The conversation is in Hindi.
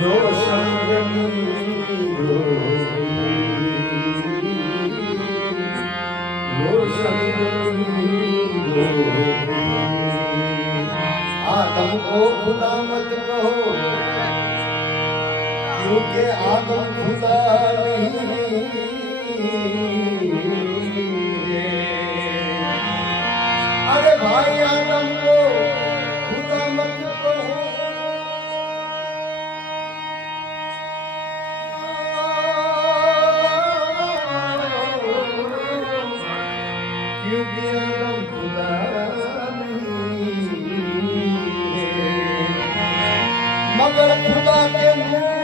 रोशन आदम को खुदा मत कहो क्योंकि आदम खुदा नहीं है। अरे भाई आदम को खुदा मत कहो क्योंकि आदम खुदा नहीं है। मगर खुदा के मुंह